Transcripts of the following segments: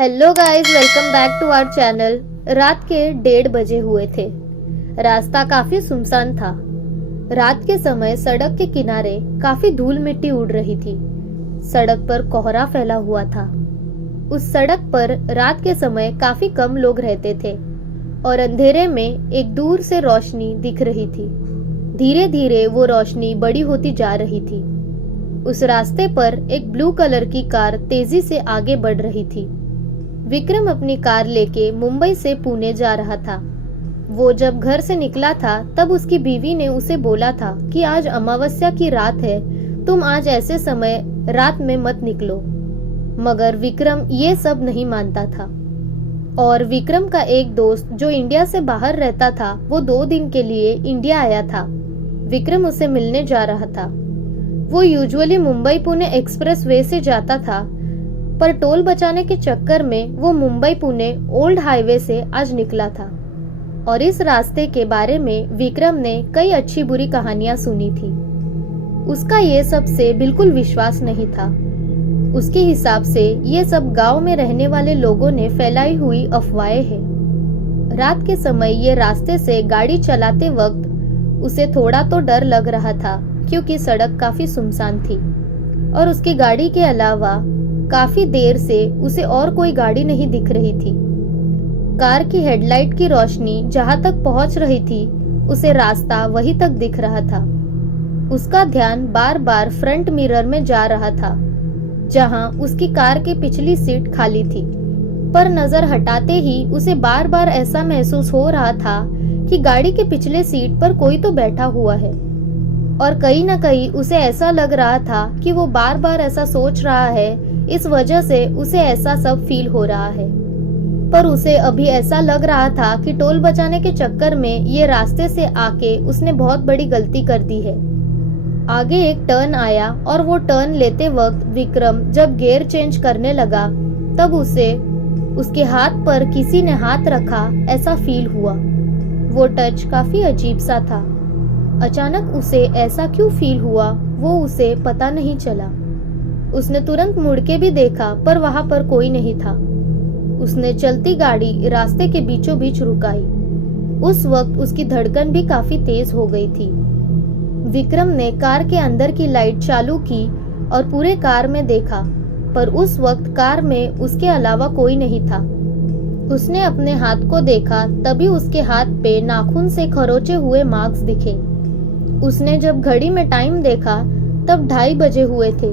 Hello guys, welcome back to our channel. रात के 1:30 बजे हुए थे। रास्ता काफी सुनसान था। रात के समय सड़क के किनारे काफी धूल मिट्टी उड़ रही थी। सड़क पर कोहरा फैला हुआ था। उस सड़क पर रात के समय काफी कम लोग रहते थे और अंधेरे में एक दूर से रोशनी दिख रही थी। धीरे धीरे वो रोशनी बड़ी होती जा रही थी। उस रास्ते पर एक ब्लू कलर की कार तेजी से आगे बढ़ रही थी। विक्रम अपनी कार लेके मुंबई से पुणे जा रहा था। वो जब घर से निकला था तब उसकी बीवी ने उसे बोला था कि आज अमावस्या की रात है, तुम आज ऐसे समय रात में मत निकलो। मगर विक्रम ये सब नहीं मानता था। और विक्रम का एक दोस्त जो इंडिया से बाहर रहता था, वो 2 दिन के लिए इंडिया आया था। विक्रम उसे मिलने जा रहा था। वो usually Mumbai Pune express way से जाता था, पर टोल बचाने के चक्कर में वो मुंबई पुणे ओल्ड हाईवे से आज निकला था। और इस रास्ते के बारे में विक्रम ने कई अच्छी बुरी कहानियां सुनी थी। उसका ये सब से बिल्कुल विश्वास नहीं था। उसके हिसाब से ये सब गांव में रहने वाले लोगों ने फैलाई हुई अफवाहें हैं। रात के समय ये रास्ते से गाड़ी चलाते वक्त उसे थोड़ा तो डर लग रहा था, क्योंकि सड़क काफी सुनसान थी और उसकी गाड़ी के अलावा काफी देर से उसे और कोई गाड़ी नहीं दिख रही थी। कार की हेडलाइट की रोशनी जहां तक पहुंच रही थी, उसे रास्ता वहीं तक दिख रहा था। उसका ध्यान बार बार फ्रंट मिरर में जा रहा था, जहां उसकी कार की पिछली सीट खाली थी। पर नजर हटाते ही उसे बार बार ऐसा महसूस हो रहा था कि गाड़ी के पिछले सीट पर कोई तो बैठा हुआ है। और कहीं ना कहीं उसे ऐसा लग रहा था कि वो बार बार ऐसा सोच रहा है, इस वजह से उसे ऐसा सब फील हो रहा है। पर उसे अभी ऐसा लग रहा था कि टोल बचाने के चक्कर में ये रास्ते से आके उसने बहुत बड़ी गलती कर दी है। आगे एक टर्न आया और वो टर्न लेते वक्त विक्रम जब गियर चेंज करने लगा, तब उसे उसके हाथ पर किसी ने हाथ रखा ऐसा फील हुआ। वो टच काफी अजीब सा था। अचानक उसे ऐसा क्यों फील हुआ, वो उसे पता नहीं चला। उसने तुरंत मुड़ के भी देखा, पर वहां पर कोई नहीं था। उसने चलती गाड़ी रास्ते के बीचों बीच रुकाई। उस वक्त उसकी धड़कन भी काफी तेज हो गई थी। विक्रम ने कार के अंदर की लाइट चालू की और पूरे कार में देखा, पर उस वक्त कार में उसके अलावा कोई नहीं था। उसने अपने हाथ को देखा, तभी उसके हाथ पे नाखून से खरोचे हुए मार्क्स दिखे। उसने जब घड़ी में टाइम देखा तब 2:30 बजे हुए थे।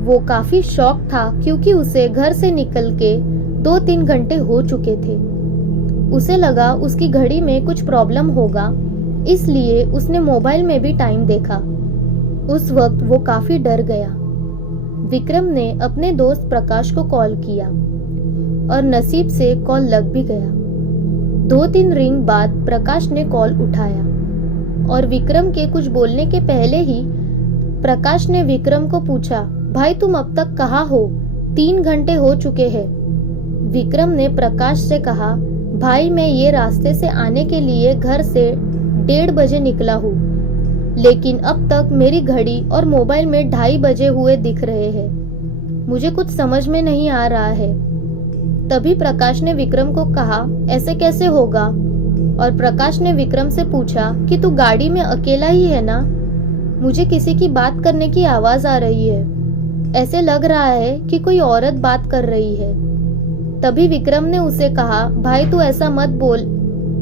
वो काफी शॉक था, क्योंकि उसे घर से निकल के 2-3 घंटे हो चुके थे। उसे लगा उसकी घड़ी में कुछ प्रॉब्लम होगा, इसलिए उसने मोबाइल में भी टाइम देखा। उस वक्त वो काफी डर गया। विक्रम ने अपने दोस्त प्रकाश को कॉल किया और नसीब से कॉल लग भी गया। 2-3 रिंग बाद प्रकाश ने कॉल उठाया और विक्रम के कुछ बोलने के पहले ही प्रकाश ने विक्रम को पूछा, भाई तुम अब तक कहाँ हो? 3 घंटे हो चुके हैं। विक्रम ने प्रकाश से कहा, भाई मैं ये रास्ते से आने के लिए घर से 1:30 बजे निकला हूँ, लेकिन अब तक मेरी घड़ी और मोबाइल में 2:30 बजे हुए दिख रहे हैं। मुझे कुछ समझ में नहीं आ रहा है। तभी प्रकाश ने विक्रम को कहा, ऐसे कैसे होगा? और प्रकाश ने विक्रम से पूछा कि तू गाड़ी में अकेला ही है ना? मुझे किसी की बात करने की आवाज आ रही है। ऐसे लग रहा है कि कोई औरत बात कर रही है। तभी विक्रम ने उसे कहा, भाई तू ऐसा मत बोल,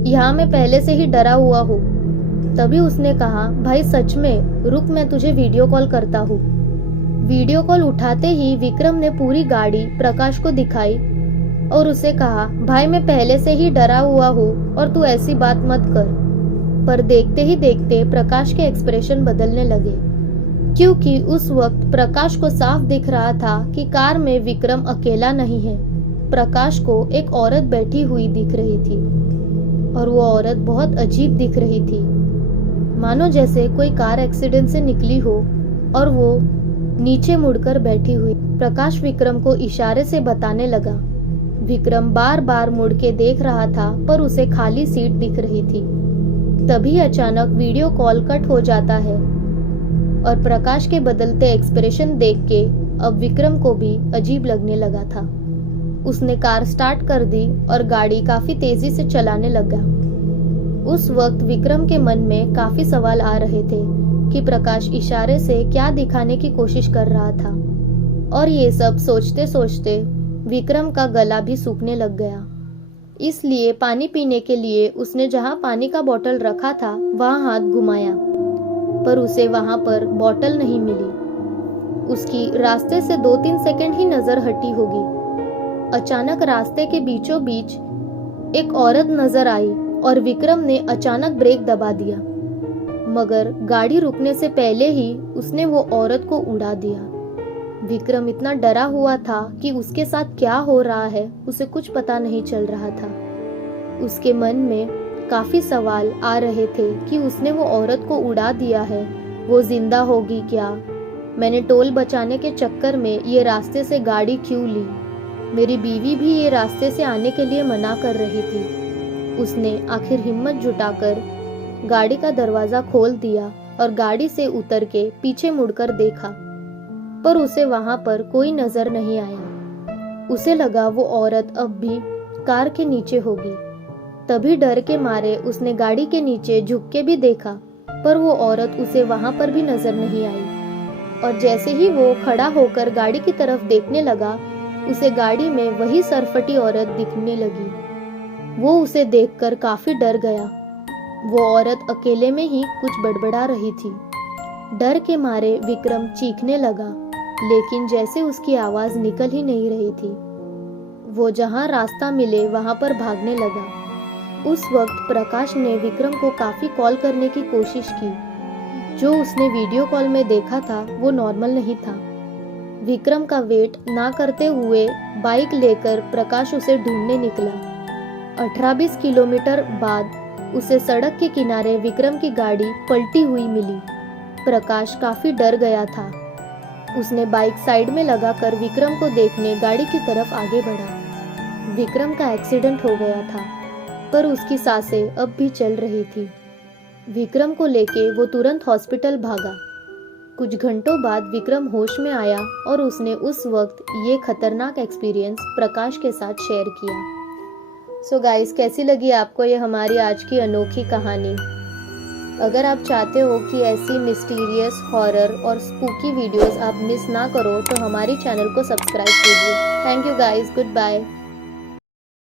यहाँ मैं पहले से ही डरा हुआ हूँ। तभी उसने कहा, भाई सच में, रुक मैं तुझे वीडियो कॉल करता हूँ। वीडियो कॉल उठाते ही विक्रम ने पूरी गाड़ी प्रकाश को दिखाई और उसे कहा, भाई मैं पहले से ही डरा हुआ हूँ और तू ऐसी बात मत कर। पर देखते ही देखते प्रकाश के एक्सप्रेशन बदलने लगे, क्योंकि उस वक्त प्रकाश को साफ दिख रहा था कि कार में विक्रम अकेला नहीं है। प्रकाश को एक औरत बैठी हुई दिख रही थी और वो औरत बहुत अजीब दिख रही थी, मानो जैसे कोई कार एक्सीडेंट से निकली हो और वो नीचे मुड़कर बैठी हुई। प्रकाश विक्रम को इशारे से बताने लगा। विक्रम बार बार मुड़ के देख रहा था, पर उसे खाली सीट दिख रही थी। तभी अचानक वीडियो कॉल कट हो जाता है और प्रकाश के बदलते एक्सप्रेशन देख के अब विक्रम को भी अजीब लगने लगा था। उसने कार स्टार्ट कर दी और गाड़ी काफी तेजी से चलाने लगा। उस वक्त विक्रम के मन में काफी सवाल आ रहे थे कि प्रकाश इशारे से क्या दिखाने की कोशिश कर रहा था, और ये सब सोचते सोचते विक्रम का गला भी सूखने लग गया। इसलिए पानी पीने के लिए उसने जहां पानी का बोतल रखा था वहां हाथ घुमाया, पर उसे वहां पर बोतल नहीं मिली। उसकी रास्ते से 2-3 सेकंड ही नजर हटी होगी। अचानक रास्ते के बीचों बीच एक औरत नजर आई और विक्रम ने अचानक ब्रेक दबा दिया, मगर गाड़ी रुकने से पहले ही उसने वो औरत को उड़ा दिया। विक्रम इतना डरा हुआ था कि उसके साथ क्या हो रहा है उसे कुछ पता नहीं चल रहा था। उसके मन में काफी सवाल आ रहे थे कि उसने वो औरत को उड़ा दिया है, वो जिंदा होगी क्या? मैंने टोल बचाने के चक्कर में ये रास्ते से गाड़ी क्यों ली? मेरी बीवी भी ये रास्ते से आने के लिए मना कर रही थी। उसने आखिर हिम्मत जुटाकर गाड़ी का दरवाजा खोल दिया और गाड़ी से उतर के पीछे मुड़कर देखा, पर उसे वहां पर कोई नजर नहीं आया। उसे लगा वो औरत अब भी कार के नीचे होगी। तभी डर के मारे उसने गाड़ी के नीचे झुक के भी देखा, पर वो औरत उसे वहां पर भी नजर नहीं आई। और जैसे ही वो खड़ा होकर गाड़ी की तरफ देखने लगा, उसे गाड़ी में वही सरफटी औरत दिखने लगी। वो उसे देखकर काफी डर गया। वो औरत अकेले में ही कुछ बड़बड़ा रही थी। डर के मारे विक्रम चीखने लगा, लेकिन जैसे उसकी आवाज निकल ही नहीं रही थी। वो जहां रास्ता मिले वहां पर भागने लगा। उस वक्त प्रकाश ने विक्रम को काफी कॉल करने की कोशिश की। जो उसने वीडियो कॉल में देखा था वो नॉर्मल नहीं था। विक्रम का वेट ना करते हुए बाइक लेकर प्रकाश उसे ढूंढने निकला। 18-20 किलोमीटर बाद उसे सड़क के किनारे विक्रम की गाड़ी पलटी हुई मिली। प्रकाश काफी डर गया था। उसने बाइक साइड में लगाकर विक्रम को देखने गाड़ी की तरफ आगे बढ़ा। विक्रम का एक्सीडेंट हो गया था, पर उसकी सांसें अब भी चल रही थी। विक्रम को लेके वो तुरंत हॉस्पिटल भागा। कुछ घंटों बाद विक्रम होश में आया और उसने उस वक्त ये खतरनाक एक्सपीरियंस प्रकाश के साथ शेयर किया। सो गाइस, कैसी लगी आपको ये हमारी आज की अनोखी कहानी? अगर आप चाहते हो कि ऐसी मिस्टीरियस, हॉरर और स्पूकी वीडियोस आप मिस ना करो तो हमारी चैनल को सब्सक्राइब कीजिए। Thank you guys, good bye.